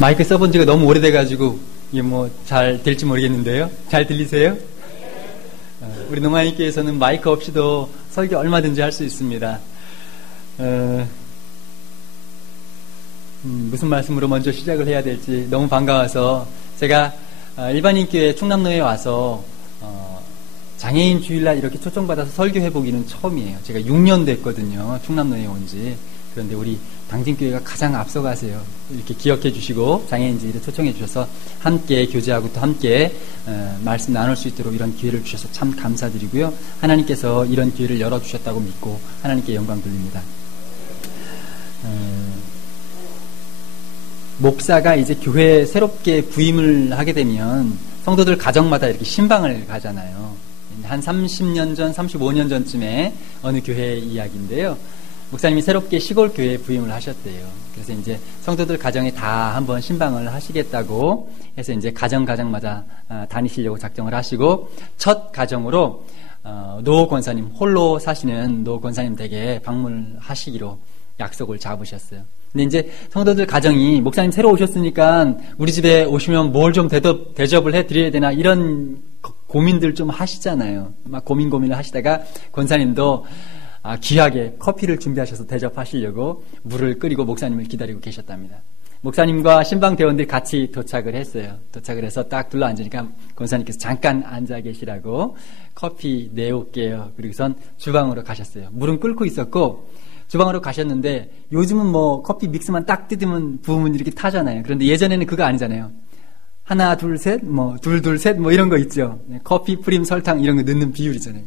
마이크 써본 지가 너무 오래돼가지고 이게 뭐 잘 될지 모르겠는데요. 잘 들리세요? 우리 농아인교회에서는 마이크 없이도 설교 얼마든지 할 수 있습니다. 무슨 말씀으로 먼저 시작을 해야 될지 너무 반가워서 제가 일반인교회 충남로에 와서 장애인 주일날 이렇게 초청받아서 설교해보기는 처음이에요. 제가 6년 됐거든요. 충남로에 온 지. 그런데 우리 당진교회가 가장 앞서가세요. 이렇게 기억해 주시고 장애인 주일에 초청해 주셔서 함께 교제하고 또 함께 말씀 나눌 수 있도록 이런 기회를 주셔서 참 감사드리고요. 하나님께서 이런 기회를 열어주셨다고 믿고 하나님께 영광 돌립니다. 목사가 이제 교회에 새롭게 부임을 하게 되면 성도들 가정마다 이렇게 신방을 가잖아요. 한 30년 전, 35년 전쯤에 어느 교회 이야기인데요. 목사님이 새롭게 시골 교회에 부임을 하셨대요. 그래서 이제 성도들 가정에 다 한번 신방을 하시겠다고 해서 이제 가정마다 다니시려고 작정을 하시고 첫 가정으로 노 권사님, 홀로 사시는 노 권사님 댁에 방문하시기로 약속을 잡으셨어요. 근데 이제 성도들 가정이 목사님 새로 오셨으니까 우리 집에 오시면 뭘 좀 대접을 해드려야 되나 이런 고민들 좀 하시잖아요. 막 고민을 하시다가 권사님도 귀하게 커피를 준비하셔서 대접하시려고 물을 끓이고 목사님을 기다리고 계셨답니다. 목사님과 신방 대원들이 같이 도착을 했어요. 도착을 해서 딱 둘러앉으니까 권사님께서 잠깐 앉아 계시라고 커피 내올게요. 그리고선 주방으로 가셨어요. 물은 끓고 있었고 주방으로 가셨는데 요즘은 뭐 커피 믹스만 딱 뜯으면 부으면 이렇게 타잖아요. 그런데 예전에는 그거 아니잖아요. 하나 둘 셋 뭐 둘 셋 뭐 이런 거 있죠. 커피 프림 설탕 이런 거 넣는 비율이잖아요.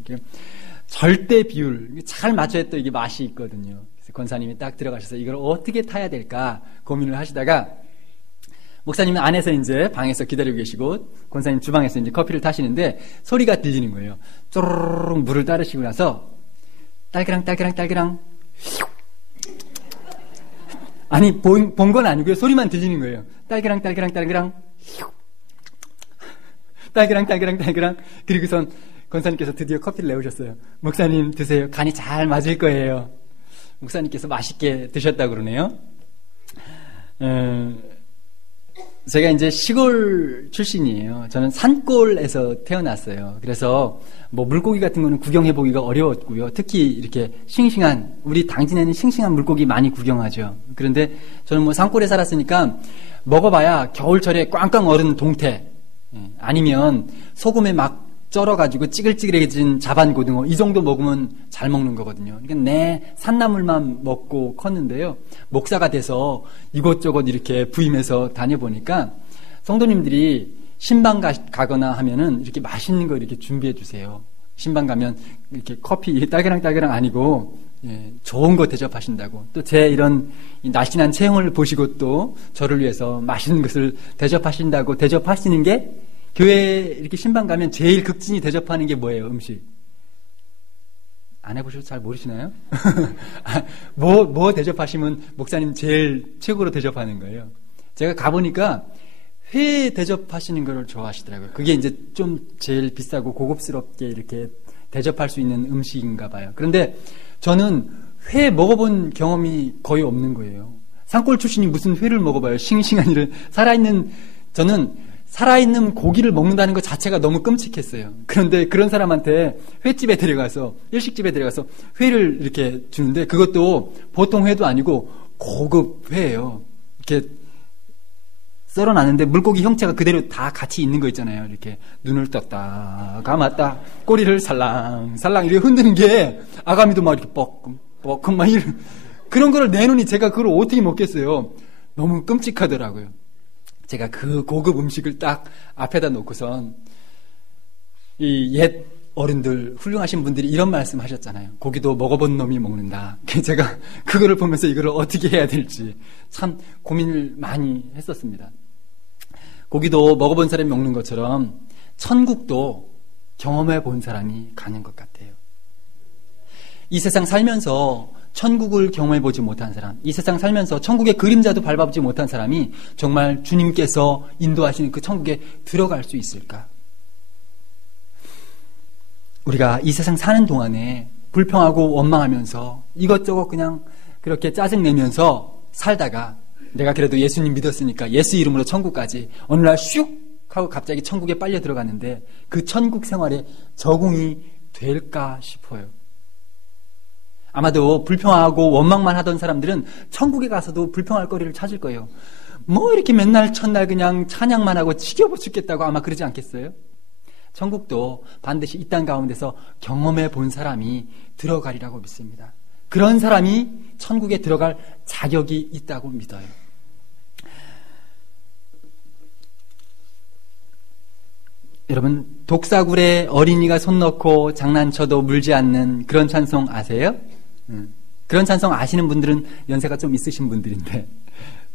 절대 비율 잘 맞춰야 또 이게 맛이 있거든요. 그래서 권사님이 딱 들어가셔서 이걸 어떻게 타야 될까 고민을 하시다가 목사님은 안에서 이제 방에서 기다리고 계시고 권사님 주방에서 이제 커피를 타시는데 소리가 들리는 거예요. 쪼르륵 물을 따르시고 나서 딸그랑 아니 본 건 아니고요. 소리만 들리는 거예요. 딸그랑 그리고선 권사님께서 드디어 커피를 내오셨어요. 목사님 드세요. 간이 잘 맞을 거예요. 목사님께서 맛있게 드셨다고 그러네요. 제가 이제 시골 출신이에요. 저는 산골에서 태어났어요. 그래서 뭐 물고기 같은 거는 구경해보기가 어려웠고요. 특히 이렇게 싱싱한, 우리 당진에는 싱싱한 물고기 많이 구경하죠. 그런데 저는 뭐 산골에 살았으니까 먹어봐야 겨울철에 꽝꽝 얼은 동태, 아니면 소금에 막 쩔어가지고 찌글찌글해진 자반고등어 이 정도 먹으면 잘 먹는 거거든요. 그러니까 내 산나물만 먹고 컸는데요. 목사가 돼서 이것저것 이렇게 부임해서 다녀보니까 성도님들이 신방 가거나 하면은 이렇게 맛있는 거 이렇게 준비해 주세요. 신방 가면 이렇게 커피 딸기랑 아니고 좋은 거 대접하신다고. 또 제 이런 날씬한 체형을 보시고 또 저를 위해서 맛있는 것을 대접하신다고 대접하시는 게 교회 이렇게 신방 가면 제일 극진히 대접하는 게 뭐예요? 음식. 안 해보셔서 잘 모르시나요? 뭐 대접하시면 목사님 제일 최고로 대접하는 거예요. 제가 가보니까 회 대접하시는 걸 좋아하시더라고요. 그게 이제 좀 제일 비싸고 고급스럽게 이렇게 대접할 수 있는 음식인가 봐요. 그런데 저는 회 먹어본 경험이 거의 없는 거예요. 산골 출신이 무슨 회를 먹어봐요. 싱싱한 일을 저는 살아있는 고기를 먹는다는 것 자체가 너무 끔찍했어요. 그런데 그런 사람한테 횟집에 데려가서 일식집에 데려가서 회를 이렇게 주는데 그것도 보통 회도 아니고 고급 회예요. 이렇게 썰어놨는데 물고기 형체가 그대로 다 같이 있는 거 있잖아요. 이렇게 눈을 떴다 감았다 꼬리를 살랑살랑 이렇게 흔드는 게 아가미도 막 이렇게 뻐끔 막 이런 그런 거를 내놓으니 제가 그걸 어떻게 먹겠어요. 너무 끔찍하더라고요. 제가 그 고급 음식을 딱 앞에다 놓고선 이 옛 어른들 훌륭하신 분들이 이런 말씀 하셨잖아요. 고기도 먹어본 놈이 먹는다. 제가 그거를 보면서 이거를 어떻게 해야 될지 참 고민을 많이 했었습니다. 고기도 먹어본 사람이 먹는 것처럼 천국도 경험해 본 사람이 가는 것 같아요. 이 세상 살면서 천국을 경험해보지 못한 사람, 이 세상 살면서 천국의 그림자도 밟아보지 못한 사람이 정말 주님께서 인도하시는 그 천국에 들어갈 수 있을까? 우리가 이 세상 사는 동안에 불평하고 원망하면서 이것저것 그냥 그렇게 짜증내면서 살다가 내가 그래도 예수님 믿었으니까 예수 이름으로 천국까지 어느 날 슉 하고 갑자기 천국에 빨려 들어갔는데 그 천국 생활에 적응이 될까 싶어요. 아마도 불평하고 원망만 하던 사람들은 천국에 가서도 불평할 거리를 찾을 거예요. 뭐 이렇게 맨날 첫날 그냥 찬양만 하고 지겨워 죽겠다고 아마 그러지 않겠어요? 천국도 반드시 이 땅 가운데서 경험해 본 사람이 들어가리라고 믿습니다. 그런 사람이 천국에 들어갈 자격이 있다고 믿어요. 여러분, 독사굴에 어린이가 손 넣고 장난쳐도 물지 않는 그런 찬송 아세요? 그런 찬송 아시는 분들은 연세가 좀 있으신 분들인데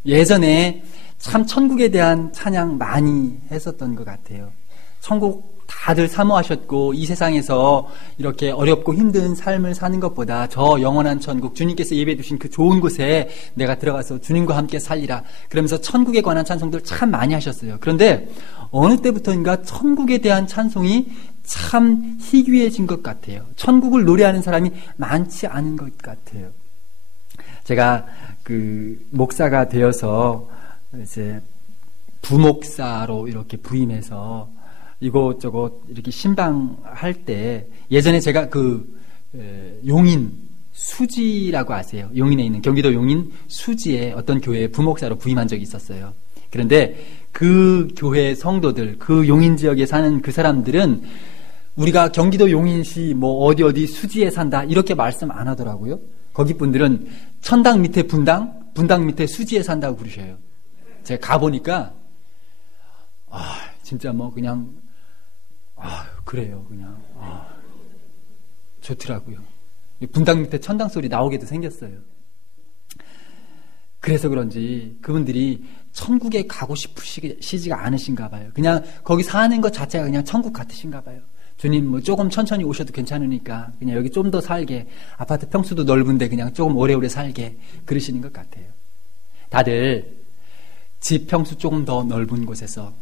예전에 참 천국에 대한 찬양 많이 했었던 것 같아요. 천국 다들 사모하셨고 이 세상에서 이렇게 어렵고 힘든 삶을 사는 것보다 저 영원한 천국, 주님께서 예배해 주신 그 좋은 곳에 내가 들어가서 주님과 함께 살리라, 그러면서 천국에 관한 찬송들 참 많이 하셨어요. 그런데 어느 때부터인가 천국에 대한 찬송이 참 희귀해진 것 같아요. 천국을 노래하는 사람이 많지 않은 것 같아요. 제가 그 목사가 되어서 이제 부목사로 이렇게 부임해서 이곳저곳 이렇게 신방할 때 예전에 제가 그 용인 수지라고 아세요? 용인에 있는 경기도 용인 수지의 어떤 교회에 부목사로 부임한 적이 있었어요. 그런데 그 교회 성도들, 그 용인 지역에 사는 그 사람들은 우리가 경기도 용인시 뭐 어디 수지에 산다 이렇게 말씀 안 하더라고요. 거기 분들은 천당 밑에 분당, 분당 밑에 수지에 산다고 부르셔요. 제가 가보니까 진짜 뭐 그냥 그래요. 그냥 좋더라고요. 분당 밑에 천당 소리 나오게도 생겼어요. 그래서 그런지 그분들이 천국에 가고 싶으시지가 않으신가 봐요. 그냥 거기 사는 것 자체가 그냥 천국 같으신가 봐요. 주님 뭐 조금 천천히 오셔도 괜찮으니까 그냥 여기 좀 더 살게, 아파트 평수도 넓은데 그냥 조금 오래오래 살게 그러시는 것 같아요. 다들 집 평수 조금 더 넓은 곳에서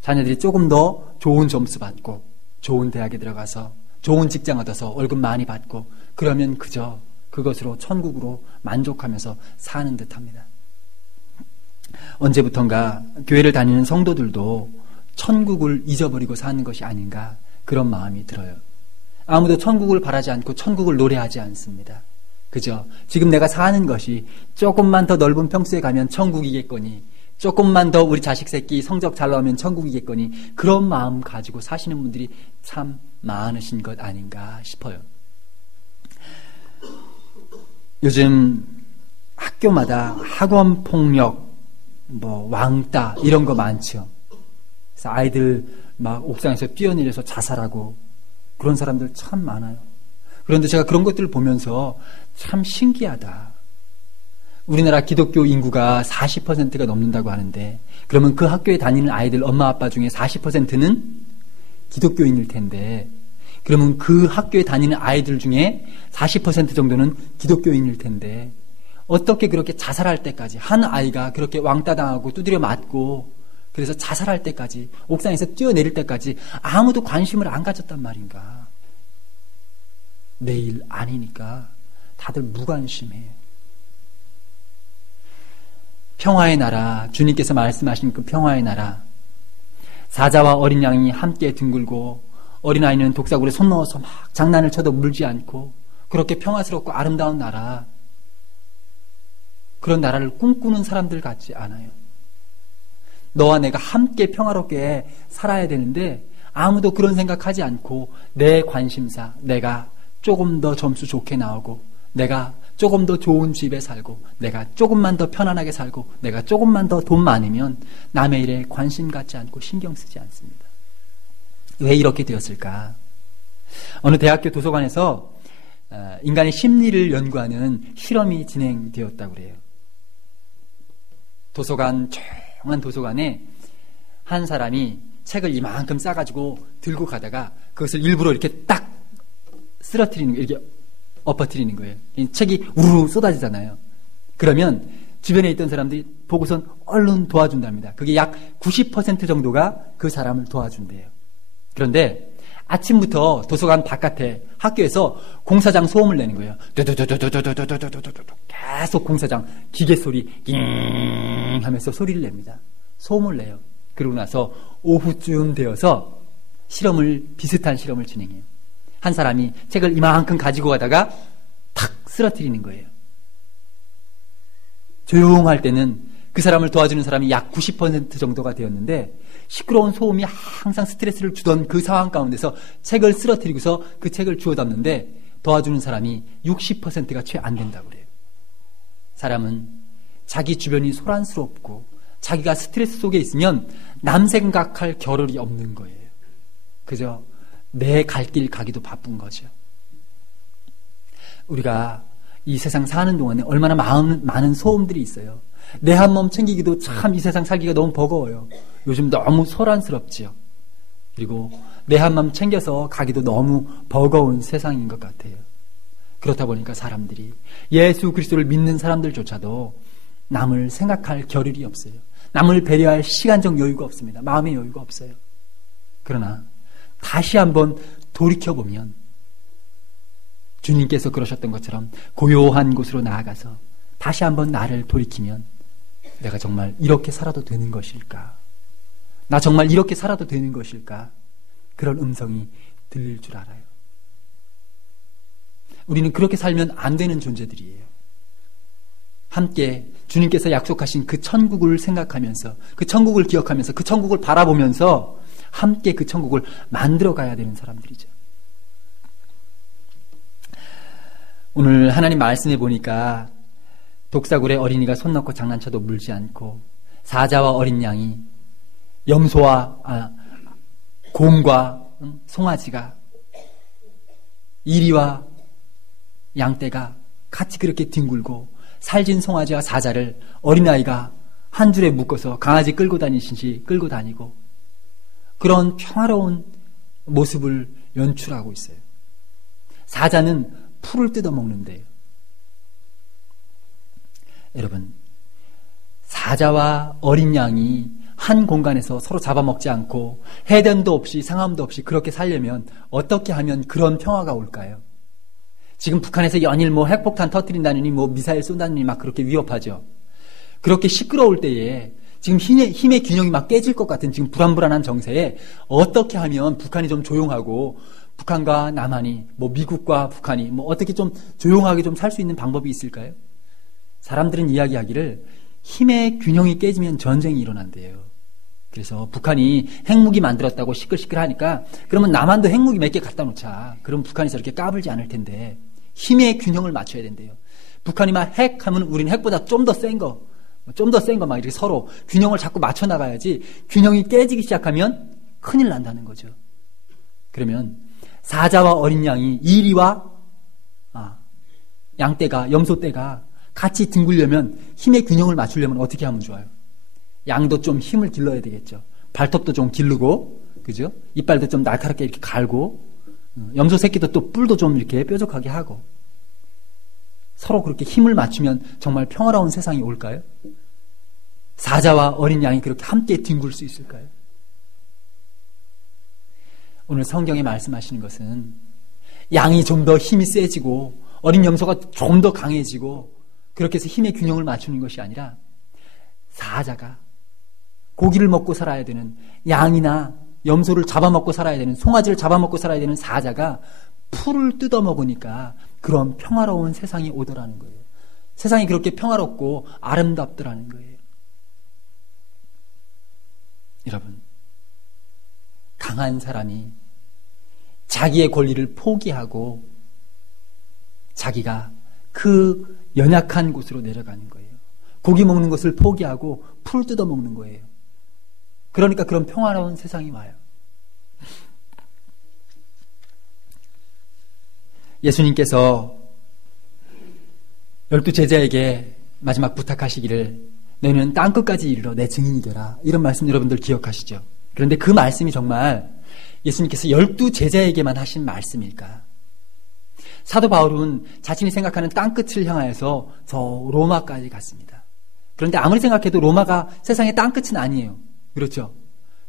자녀들이 조금 더 좋은 점수 받고 좋은 대학에 들어가서 좋은 직장 얻어서 월급 많이 받고 그러면 그저 그것으로 천국으로 만족하면서 사는 듯합니다. 언제부턴가 교회를 다니는 성도들도 천국을 잊어버리고 사는 것이 아닌가 그런 마음이 들어요. 아무도 천국을 바라지 않고 천국을 노래하지 않습니다. 그죠? 지금 내가 사는 것이 조금만 더 넓은 평수에 가면 천국이겠거니, 조금만 더 우리 자식 새끼 성적 잘 나오면 천국이겠거니, 그런 마음 가지고 사시는 분들이 참 많으신 것 아닌가 싶어요. 요즘 학교마다 학원 폭력, 뭐 왕따 이런 거 많죠. 그래서 아이들 막 옥상에서 뛰어내려서 자살하고 그런 사람들 참 많아요. 그런데 제가 그런 것들을 보면서 참 신기하다. 우리나라 기독교 인구가 40%가 넘는다고 하는데, 그러면 그 학교에 다니는 아이들 엄마 아빠 중에 40%는 기독교인일 텐데, 그러면 그 학교에 다니는 아이들 중에 40% 정도는 기독교인일 텐데, 어떻게 그렇게 자살할 때까지, 한 아이가 그렇게 왕따 당하고 두드려 맞고 그래서 자살할 때까지, 옥상에서 뛰어내릴 때까지 아무도 관심을 안 가졌단 말인가. 내일 아니니까 다들 무관심해요. 평화의 나라, 주님께서 말씀하신 그 평화의 나라, 사자와 어린 양이 함께 뒹굴고 어린아이는 독사굴에 손 넣어서 막 장난을 쳐도 물지 않고 그렇게 평화스럽고 아름다운 나라, 그런 나라를 꿈꾸는 사람들 같지 않아요. 너와 내가 함께 평화롭게 살아야 되는데 아무도 그런 생각하지 않고 내 관심사, 내가 조금 더 점수 좋게 나오고, 내가 조금 더 좋은 집에 살고, 내가 조금만 더 편안하게 살고, 내가 조금만 더 돈 많으면 남의 일에 관심 갖지 않고 신경 쓰지 않습니다. 왜 이렇게 되었을까? 어느 대학교 도서관에서 인간의 심리를 연구하는 실험이 진행되었다고 그래요. 조용한 도서관에 한 사람이 책을 이만큼 싸가지고 들고 가다가 그것을 일부러 이렇게 딱 쓰러뜨리는 거예요. 이렇게 엎어뜨리는 거예요. 책이 우르르 쏟아지잖아요. 그러면 주변에 있던 사람들이 보고선 얼른 도와준답니다. 그게 약 90% 정도가 그 사람을 도와준대요. 그런데 아침부터 도서관 바깥에 학교에서 공사장 소음을 내는 거예요. 계속 공사장 기계 소리 깅 하면서 소리를 냅니다. 소음을 내요. 그러고 나서 오후쯤 되어서 비슷한 실험을 진행해요. 한 사람이 책을 이만큼 가지고 가다가 탁 쓰러뜨리는 거예요. 조용할 때는 그 사람을 도와주는 사람이 약 90% 정도가 되었는데 시끄러운 소음이 항상 스트레스를 주던 그 상황 가운데서 책을 쓰러뜨리고서 그 책을 주워 담는데 도와주는 사람이 60%가 채 안 된다고 그래요. 사람은 자기 주변이 소란스럽고 자기가 스트레스 속에 있으면 남 생각할 겨를이 없는 거예요. 그저 내 갈 길 가기도 바쁜 거죠. 우리가 이 세상 사는 동안에 얼마나 많은 소음들이 있어요. 내 한 몸 챙기기도 참 이 세상 살기가 너무 버거워요. 요즘 너무 소란스럽지요. 그리고 내 한 몸 챙겨서 가기도 너무 버거운 세상인 것 같아요. 그렇다 보니까 사람들이 예수 그리스도를 믿는 사람들조차도 남을 생각할 겨를이 없어요. 남을 배려할 시간적 여유가 없습니다. 마음의 여유가 없어요. 그러나 다시 한번 돌이켜보면 주님께서 그러셨던 것처럼 고요한 곳으로 나아가서 다시 한번 나를 돌이키면 내가 정말 이렇게 살아도 되는 것일까? 나 정말 이렇게 살아도 되는 것일까? 그런 음성이 들릴 줄 알아요. 우리는 그렇게 살면 안 되는 존재들이에요. 함께 주님께서 약속하신 그 천국을 생각하면서 그 천국을 기억하면서 그 천국을 바라보면서 함께 그 천국을 만들어 가야 되는 사람들이죠. 오늘 하나님 말씀해 보니까 독사굴에 어린이가 손 넣고 장난쳐도 물지 않고 사자와 어린 양이 염소와 곰과 송아지가 이리와 양떼가 같이 그렇게 뒹굴고 살진 송아지와 사자를 어린아이가 한 줄에 묶어서 강아지 끌고 다니듯이 끌고 다니고 그런 평화로운 모습을 연출하고 있어요. 사자는 풀을 뜯어먹는데요. 여러분, 사자와 어린 양이 한 공간에서 서로 잡아먹지 않고 해변도 없이 상함도 없이 그렇게 살려면 어떻게 하면 그런 평화가 올까요? 지금 북한에서 연일 핵폭탄 터뜨린다느니 미사일 쏜다느니 막 그렇게 위협하죠. 그렇게 시끄러울 때에 지금 힘의 균형이 막 깨질 것 같은 지금 불안불안한 정세에 어떻게 하면 북한이 좀 조용하고 북한과 남한이 미국과 북한이 어떻게 좀 조용하게 좀 살 수 있는 방법이 있을까요? 사람들은 이야기하기를 힘의 균형이 깨지면 전쟁이 일어난대요. 그래서 북한이 핵무기 만들었다고 시끌시끌하니까 그러면 남한도 핵무기 몇 개 갖다 놓자. 그럼 북한이 저렇게 까불지 않을 텐데 힘의 균형을 맞춰야 된대요. 북한이 막 핵하면 우리는 핵보다 좀 더 센 거 막 이렇게 서로 균형을 자꾸 맞춰 나가야지 균형이 깨지기 시작하면 큰일 난다는 거죠. 그러면 사자와 어린 양이 이리와 양떼가 염소떼가 같이 뒹굴려면 힘의 균형을 맞추려면 어떻게 하면 좋아요? 양도 좀 힘을 길러야 되겠죠. 발톱도 좀 기르고, 그죠? 이빨도 좀 날카롭게 이렇게 갈고, 염소 새끼도 또 뿔도 좀 이렇게 뾰족하게 하고, 서로 그렇게 힘을 맞추면 정말 평화로운 세상이 올까요? 사자와 어린 양이 그렇게 함께 뒹굴 수 있을까요? 오늘 성경에 말씀하시는 것은 양이 좀 더 힘이 세지고 어린 염소가 좀 더 강해지고 그렇게 해서 힘의 균형을 맞추는 것이 아니라 사자가 고기를 먹고 살아야 되는 양이나 염소를 잡아먹고 살아야 되는 송아지를 잡아먹고 살아야 되는 사자가 풀을 뜯어먹으니까 그런 평화로운 세상이 오더라는 거예요. 세상이 그렇게 평화롭고 아름답더라는 거예요. 여러분, 강한 사람이 자기의 권리를 포기하고 자기가 그 연약한 곳으로 내려가는 거예요. 고기 먹는 것을 포기하고 풀 뜯어 먹는 거예요. 그러니까 그런 평화로운 세상이 와요. 예수님께서 12 제자에게 마지막 부탁하시기를 너희는 땅끝까지 이르러 내 증인이 되라. 이런 말씀 여러분들 기억하시죠? 그런데 그 말씀이 정말 예수님께서 12 제자에게만 하신 말씀일까? 사도 바울은 자신이 생각하는 땅끝을 향하여서 저 로마까지 갔습니다. 그런데 아무리 생각해도 로마가 세상의 땅끝은 아니에요. 그렇죠?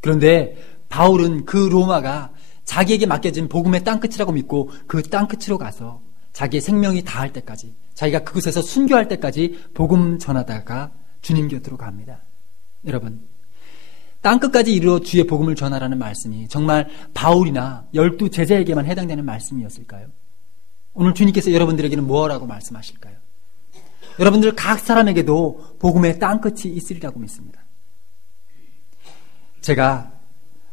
그런데 바울은 그 로마가 자기에게 맡겨진 복음의 땅끝이라고 믿고 그 땅끝으로 가서 자기의 생명이 다할 때까지, 자기가 그곳에서 순교할 때까지 복음 전하다가 주님 곁으로 갑니다. 여러분, 땅끝까지 이르러 주의 복음을 전하라는 말씀이 정말 바울이나 12 제자에게만 해당되는 말씀이었을까요? 오늘 주님께서 여러분들에게는 뭐라고 말씀하실까요? 여러분들 각 사람에게도 복음의 땅끝이 있으리라고 믿습니다. 제가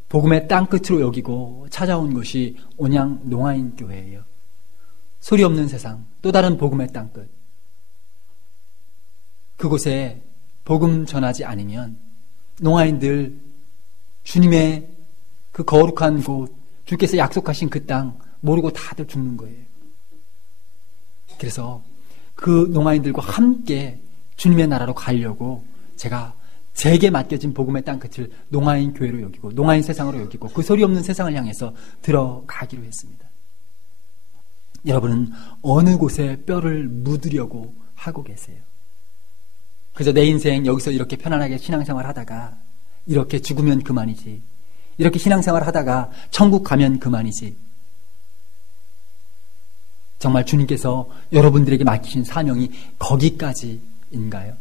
복음의 땅끝으로 여기고 찾아온 것이 온양 농아인 교회예요. 소리 없는 세상, 또 다른 복음의 땅끝. 그곳에 복음 전하지 않으면 농아인들 주님의 그 거룩한 곳, 주께서 약속하신 그 땅 모르고 다들 죽는 거예요. 그래서 그 농아인들과 함께 주님의 나라로 가려고 제가 제게 맡겨진 복음의 땅끝을 농아인 교회로 여기고 농아인 세상으로 여기고 그 소리 없는 세상을 향해서 들어가기로 했습니다. 여러분은 어느 곳에 뼈를 묻으려고 하고 계세요? 그래서 내 인생 여기서 이렇게 편안하게 신앙생활 하다가 이렇게 죽으면 그만이지, 이렇게 신앙생활 하다가 천국 가면 그만이지, 정말 주님께서 여러분들에게 맡기신 사명이 거기까지인가요?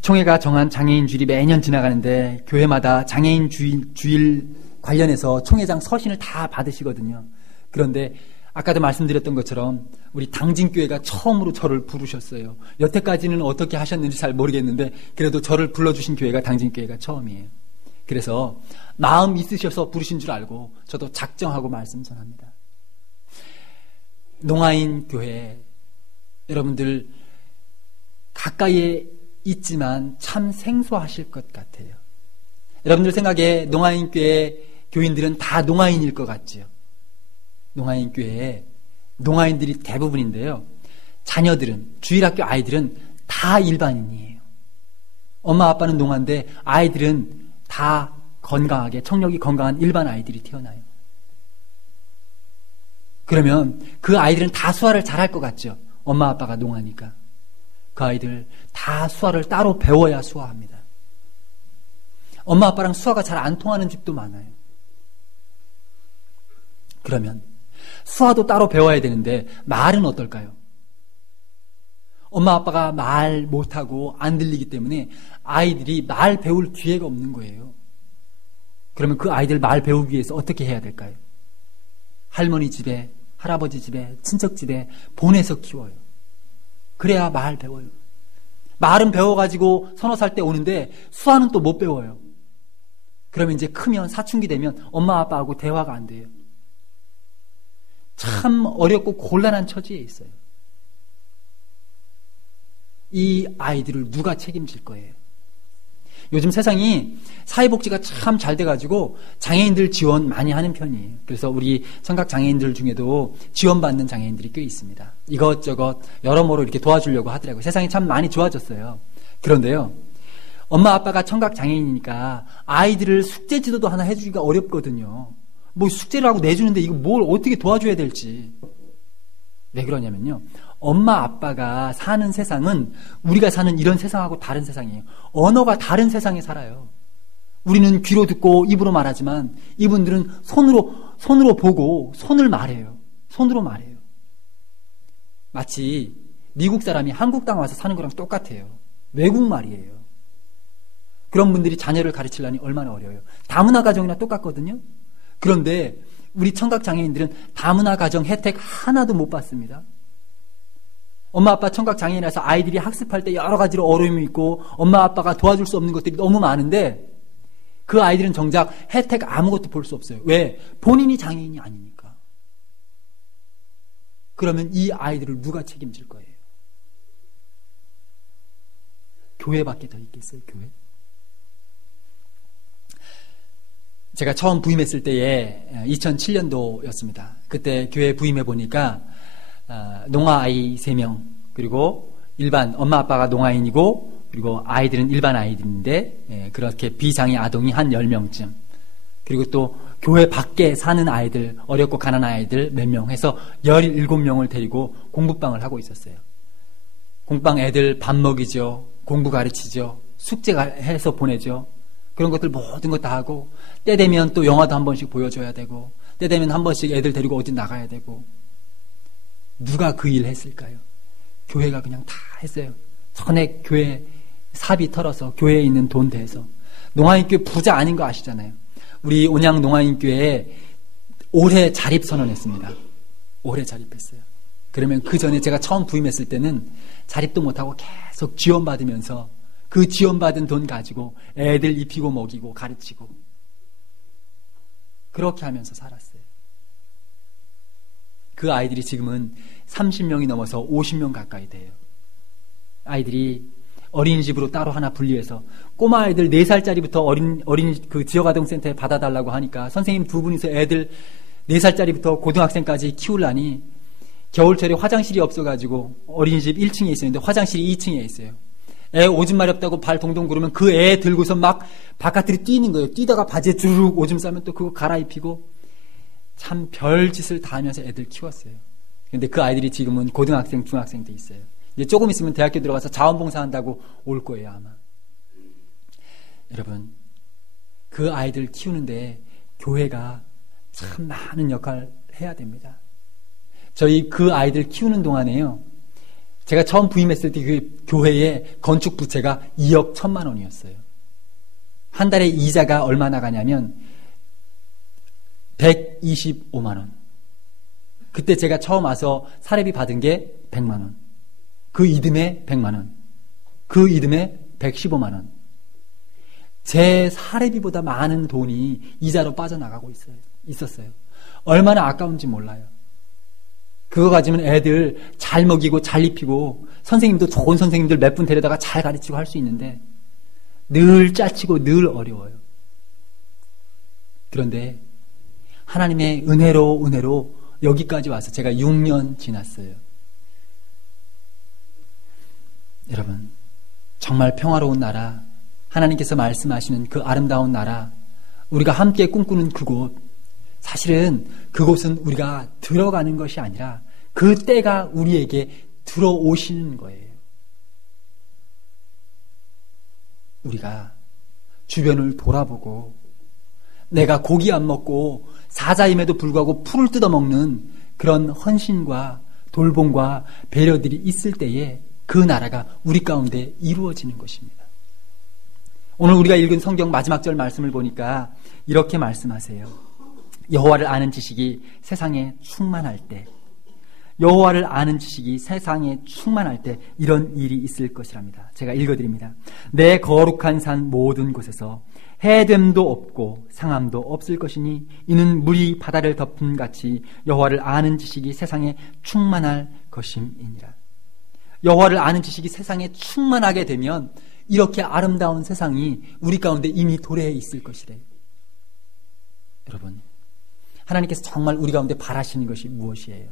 총회가 정한 장애인 주일이 매년 지나가는데 교회마다 장애인 주일 관련해서 총회장 서신을 다 받으시거든요. 그런데 아까도 말씀드렸던 것처럼 우리 당진교회가 처음으로 저를 부르셨어요. 여태까지는 어떻게 하셨는지 잘 모르겠는데 그래도 저를 불러주신 교회가 당진교회가 처음이에요. 그래서 마음 있으셔서 부르신 줄 알고 저도 작정하고 말씀 전합니다. 농아인 교회, 여러분들 가까이에 있지만 참 생소하실 것 같아요. 여러분들 생각에 농아인 교회 교인들은 다 농아인일 것 같지요. 농아인 교회에 농아인들이 대부분인데요. 자녀들은, 주일학교 아이들은 다 일반인이에요. 엄마 아빠는 농아인데 아이들은 다 건강하게, 청력이 건강한 일반 아이들이 태어나요. 그러면 그 아이들은 다 수화를 잘할 것 같죠. 엄마 아빠가 농아니까. 그 아이들 다 수화를 따로 배워야 수화합니다. 엄마 아빠랑 수화가 잘 안 통하는 집도 많아요. 그러면 수화도 따로 배워야 되는데 말은 어떨까요? 엄마 아빠가 말 못하고 안 들리기 때문에 아이들이 말 배울 기회가 없는 거예요. 그러면 그 아이들 말 배우기 위해서 어떻게 해야 될까요? 할머니 집에, 할아버지 집에, 친척 집에 보내서 키워요. 그래야 말 배워요. 말은 배워가지고 서너 살 때 오는데 수화는 또 못 배워요. 그러면 이제 크면 사춘기 되면 엄마 아빠하고 대화가 안 돼요. 참 어렵고 곤란한 처지에 있어요. 이 아이들을 누가 책임질 거예요? 요즘 세상이 사회복지가 참 잘 돼가지고 장애인들 지원 많이 하는 편이에요. 그래서 우리 청각 장애인들 중에도 지원받는 장애인들이 꽤 있습니다. 이것저것 여러모로 이렇게 도와주려고 하더라고요. 세상이 참 많이 좋아졌어요. 그런데요, 엄마 아빠가 청각 장애인이니까 아이들을 숙제 지도도 하나 해주기가 어렵거든요. 뭐 숙제를 하고 내주는데 이거 뭘 어떻게 도와줘야 될지. 왜 그러냐면요, 엄마 아빠가 사는 세상은 우리가 사는 이런 세상하고 다른 세상이에요. 언어가 다른 세상에 살아요. 우리는 귀로 듣고 입으로 말하지만 이분들은 손으로 보고 손을 말해요. 손으로 말해요. 마치 미국 사람이 한국 땅 와서 사는 거랑 똑같아요. 외국말이에요. 그런 분들이 자녀를 가르치려니 얼마나 어려워요. 다문화 가정이나 똑같거든요. 그런데 우리 청각장애인들은 다문화 가정 혜택 하나도 못 받습니다. 엄마 아빠 청각장애인이라서 아이들이 학습할 때 여러 가지로 어려움이 있고 엄마 아빠가 도와줄 수 없는 것들이 너무 많은데 그 아이들은 정작 혜택 아무것도 볼 수 없어요. 왜? 본인이 장애인이 아니니까. 그러면 이 아이들을 누가 책임질 거예요? 교회밖에 더 있겠어요? 교회? 제가 처음 부임했을 때에 2007년도였습니다. 그때 교회 부임해 보니까 농아 아이 3명, 그리고 일반 엄마 아빠가 농아인이고 그리고 아이들은 일반 아이들인데 그렇게 비장애 아동이 한 10명쯤, 그리고 또 교회 밖에 사는 아이들, 어렵고 가난한 아이들 몇 명 해서 17명을 데리고 공부방을 하고 있었어요. 공부방 애들 밥 먹이죠, 공부 가르치죠, 숙제 해서 보내죠. 그런 것들 모든 것 다 하고 때 되면 또 영화도 한 번씩 보여줘야 되고 때 되면 한 번씩 애들 데리고 어디 나가야 되고 누가 그 일 했을까요? 교회가 그냥 다 했어요. 전에 교회 사비 털어서 교회에 있는 돈 대서 농아인교회 부자 아닌 거 아시잖아요. 우리 온양 농아인교회에 올해 자립 선언했습니다. 올해 자립했어요. 그러면 그 전에 제가 처음 부임했을 때는 자립도 못하고 계속 지원받으면서 그 지원받은 돈 가지고 애들 입히고 먹이고 가르치고 그렇게 하면서 살았어요. 그 아이들이 지금은 30명이 넘어서 50명 가까이 돼요. 아이들이 어린이집으로 따로 하나 분리해서 꼬마 아이들 4살짜리부터 어린 그 지역아동센터에 받아달라고 하니까 선생님 두 분이서 애들 4살짜리부터 고등학생까지 키우려니 겨울철에 화장실이 없어가지고 어린이집 1층에 있었는데 화장실이 2층에 있어요. 애 오줌 마렵다고 발 동동 구르면 그 애 들고서 막 바깥으로 뛰는 거예요. 뛰다가 바지에 주르륵 오줌 싸면 또 그거 갈아입히고 참 별짓을 다 하면서 애들 키웠어요. 근데 그 아이들이 지금은 고등학생, 중학생 돼 있어요. 이제 조금 있으면 대학교 들어가서 자원봉사 한다고 올 거예요, 아마. 여러분, 그 아이들 키우는데 교회가 참 많은 역할을 해야 됩니다. 저희 그 아이들 키우는 동안에요. 제가 처음 부임했을 때 그 교회의 건축 부채가 2억 1천만 원이었어요. 한 달에 이자가 얼마 나가냐면 125만 원. 그때 제가 처음 와서 사례비 받은 게 100만 원. 그 이듬해 100만 원. 그 이듬해 115만 원. 제 사례비보다 많은 돈이 이자로 빠져나가고 있었어요. 얼마나 아까운지 몰라요. 그거 가지면 애들 잘 먹이고 잘 입히고 선생님도 좋은 선생님들 몇 분 데려다가 잘 가르치고 할 수 있는데 늘 짜치고 늘 어려워요. 그런데 하나님의 은혜로 여기까지 와서 제가 6년 지났어요. 여러분, 정말 평화로운 나라, 하나님께서 말씀하시는 그 아름다운 나라, 우리가 함께 꿈꾸는 그곳, 사실은 그곳은 우리가 들어가는 것이 아니라 그 때가 우리에게 들어오시는 거예요. 우리가 주변을 돌아보고 내가 고기 안 먹고 사자임에도 불구하고 풀을 뜯어먹는 그런 헌신과 돌봄과 배려들이 있을 때에 그 나라가 우리 가운데 이루어지는 것입니다. 오늘 우리가 읽은 성경 마지막 절 말씀을 보니까 이렇게 말씀하세요. 여호와를 아는 지식이 세상에 충만할 때, 여호와를 아는 지식이 세상에 충만할 때 이런 일이 있을 것이랍니다. 제가 읽어드립니다. 내 거룩한 산 모든 곳에서 해됨도 없고 상함도 없을 것이니 이는 물이 바다를 덮은 같이 여호와를 아는 지식이 세상에 충만할 것임이니라. 여호와를 아는 지식이 세상에 충만하게 되면 이렇게 아름다운 세상이 우리 가운데 이미 도래해 있을 것이래요. 여러분, 하나님께서 정말 우리 가운데 바라시는 것이 무엇이에요?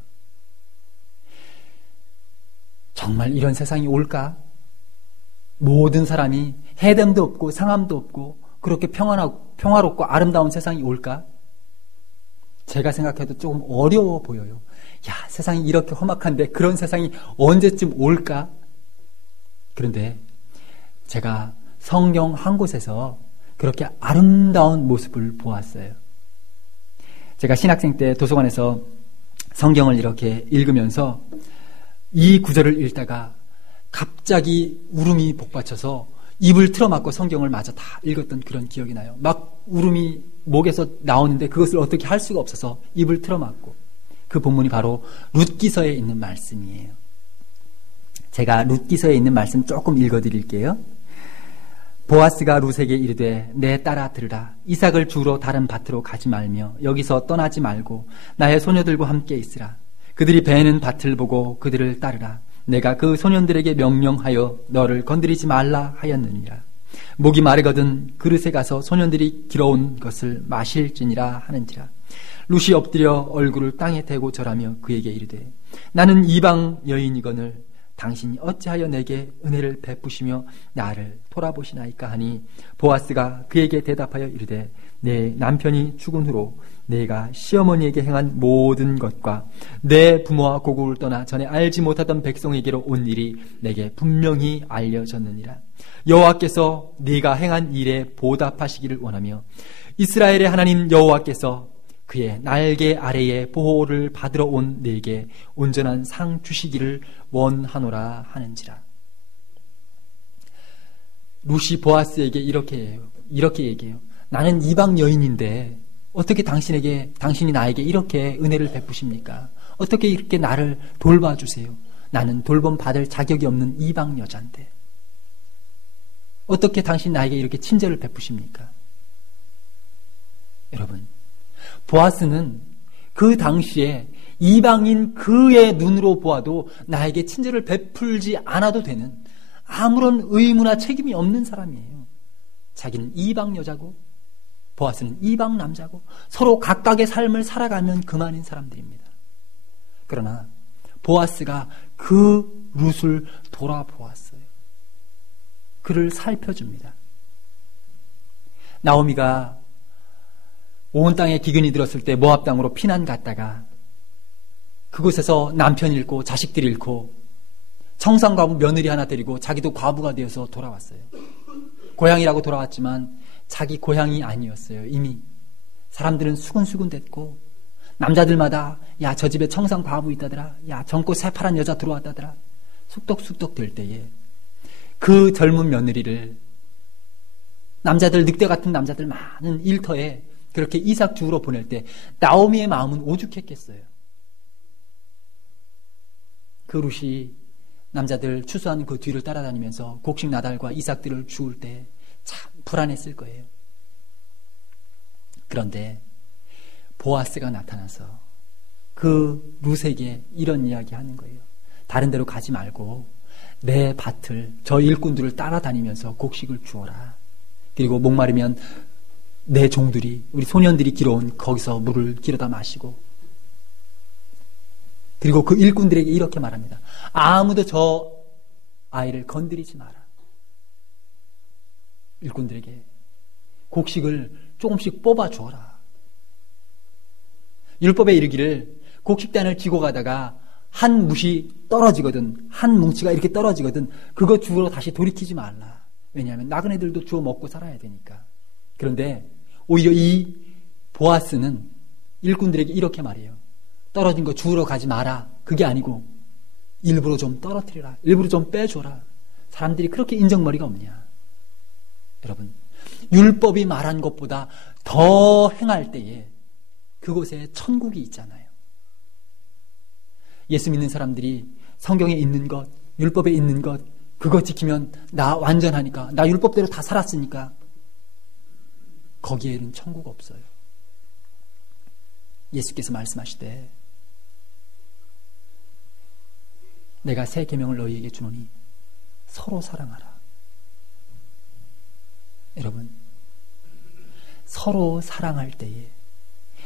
정말 이런 세상이 올까? 모든 사람이 해됨도 없고 상함도 없고 그렇게 평화롭고 아름다운 세상이 올까? 제가 생각해도 조금 어려워 보여요. 야, 세상이 이렇게 험악한데 그런 세상이 언제쯤 올까? 그런데 제가 성경 한 곳에서 그렇게 아름다운 모습을 보았어요. 제가 신학생 때 도서관에서 성경을 이렇게 읽으면서 이 구절을 읽다가 갑자기 울음이 복받쳐서 입을 틀어막고 성경을 마저 다 읽었던 그런 기억이 나요. 막 울음이 목에서 나오는데 그것을 어떻게 할 수가 없어서 입을 틀어막고, 그 본문이 바로 룻기서에 있는 말씀이에요. 제가 룻기서에 있는 말씀 조금 읽어드릴게요. 보아스가 룻에게 이르되 내 딸아 들으라. 이삭을 주우러 다른 밭으로 가지 말며 여기서 떠나지 말고 나의 소녀들과 함께 있으라. 그들이 베는 밭을 보고 그들을 따르라. 내가 그 소년들에게 명령하여 너를 건드리지 말라 하였느니라. 목이 마르거든 그릇에 가서 소년들이 길어온 것을 마실지니라 하는지라. 룻이 엎드려 얼굴을 땅에 대고 절하며 그에게 이르되 나는 이방 여인이거늘 당신이 어찌하여 내게 은혜를 베푸시며 나를 돌아보시나이까 하니, 보아스가 그에게 대답하여 이르되 내 남편이 죽은 후로 내가 시어머니에게 행한 모든 것과 내 부모와 고국을 떠나 전에 알지 못하던 백성에게로 온 일이 내게 분명히 알려졌느니라. 여호와께서 네가 행한 일에 보답하시기를 원하며 이스라엘의 하나님 여호와께서 그의 날개 아래에 보호를 받으러 온 네게 온전한 상 주시기를 원하노라 하는지라. 룻이 보아스에게 이렇게 얘기해요. 나는 이방 여인인데 어떻게 당신이 나에게 이렇게 은혜를 베푸십니까? 어떻게 이렇게 나를 돌봐주세요? 나는 돌봄 받을 자격이 없는 이방 여자인데 어떻게 당신 나에게 이렇게 친절을 베푸십니까? 여러분, 보아스는 그 당시에 이방인 그의 눈으로 보아도 나에게 친절을 베풀지 않아도 되는 아무런 의무나 책임이 없는 사람이에요. 자기는 이방 여자고 보아스는 이방 남자고 서로 각각의 삶을 살아가면 그만인 사람들입니다. 그러나 보아스가 그 룻을 돌아보았어요. 그를 살펴줍니다. 나오미가 온 땅에 기근이 들었을 때 모압 땅으로 피난 갔다가 그곳에서 남편 잃고 자식들 잃고 청산과부 며느리 하나 데리고 자기도 과부가 되어서 돌아왔어요. 고향이라고 돌아왔지만 자기 고향이 아니었어요. 이미 사람들은 수군수군 됐고 남자들마다 야, 저 집에 청산 과부 있다더라. 야, 젊고 새파란 여자 들어왔다더라. 쑥덕쑥덕 될 때에 그 젊은 며느리를 남자들, 늑대 같은 남자들 많은 일터에 그렇게 이삭 주우러 보낼 때 나오미의 마음은 오죽했겠어요. 그 룻이 남자들 추수하는 그 뒤를 따라다니면서 곡식 나달과 이삭들을 주울 때 참 불안했을 거예요. 그런데 보아스가 나타나서 그 룻에게 이런 이야기 하는 거예요. 다른 데로 가지 말고 내 밭을, 저 일꾼들을 따라다니면서 곡식을 주어라. 그리고 목마르면 내 종들이, 우리 소년들이 길어온 거기서 물을 길어다 마시고, 그리고 그 일꾼들에게 이렇게 말합니다. 아무도 저 아이를 건드리지 마라. 일꾼들에게 곡식을 조금씩 뽑아 주어라. 율법에 이르기를 곡식단을 지고 가다가 한 뭇이 떨어지거든, 한 뭉치가 이렇게 떨어지거든, 그거 주우러 다시 돌이키지 말라. 왜냐하면 나그네들도 주워 먹고 살아야 되니까. 그런데 오히려 이 보아스는 일꾼들에게 이렇게 말해요. 떨어진 거 주우러 가지 마라. 그게 아니고 일부러 좀 떨어뜨려라. 일부러 좀 빼줘라. 사람들이 그렇게 인정머리가 없냐. 여러분, 율법이 말한 것보다 더 행할 때에 그곳에 천국이 있잖아요. 예수 믿는 사람들이 성경에 있는 것, 율법에 있는 것, 그거 지키면 나 완전하니까, 나 율법대로 다 살았으니까 거기에는 천국 없어요. 예수께서 말씀하시되 내가 새 계명을 너희에게 주노니 서로 사랑하라. 여러분, 서로 사랑할 때에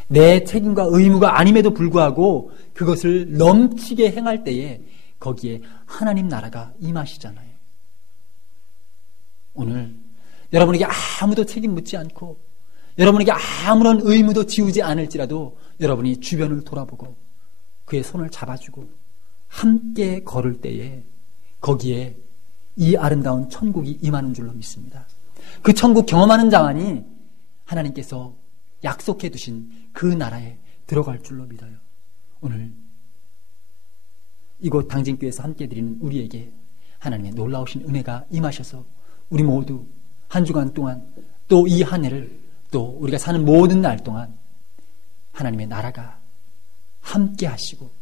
내 책임과 의무가 아님에도 불구하고 그것을 넘치게 행할 때에 거기에 하나님 나라가 임하시잖아요. 오늘 여러분에게 아무도 책임 묻지 않고 여러분에게 아무런 의무도 지우지 않을지라도 여러분이 주변을 돌아보고 그의 손을 잡아주고 함께 걸을 때에 거기에 이 아름다운 천국이 임하는 줄로 믿습니다. 그 천국 경험하는 자만이 하나님께서 약속해 두신 그 나라에 들어갈 줄로 믿어요. 오늘 이곳 당진교회에서 함께 드리는 우리에게 하나님의 놀라우신 은혜가 임하셔서 우리 모두 한 주간 동안 또 이 한 해를 또 우리가 사는 모든 날 동안 하나님의 나라가 함께 하시고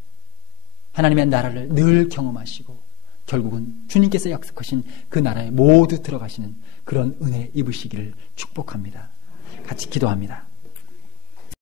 하나님의 나라를 늘 경험하시고 결국은 주님께서 약속하신 그 나라에 모두 들어가시는 그런 은혜 입으시기를 축복합니다. 같이 기도합니다.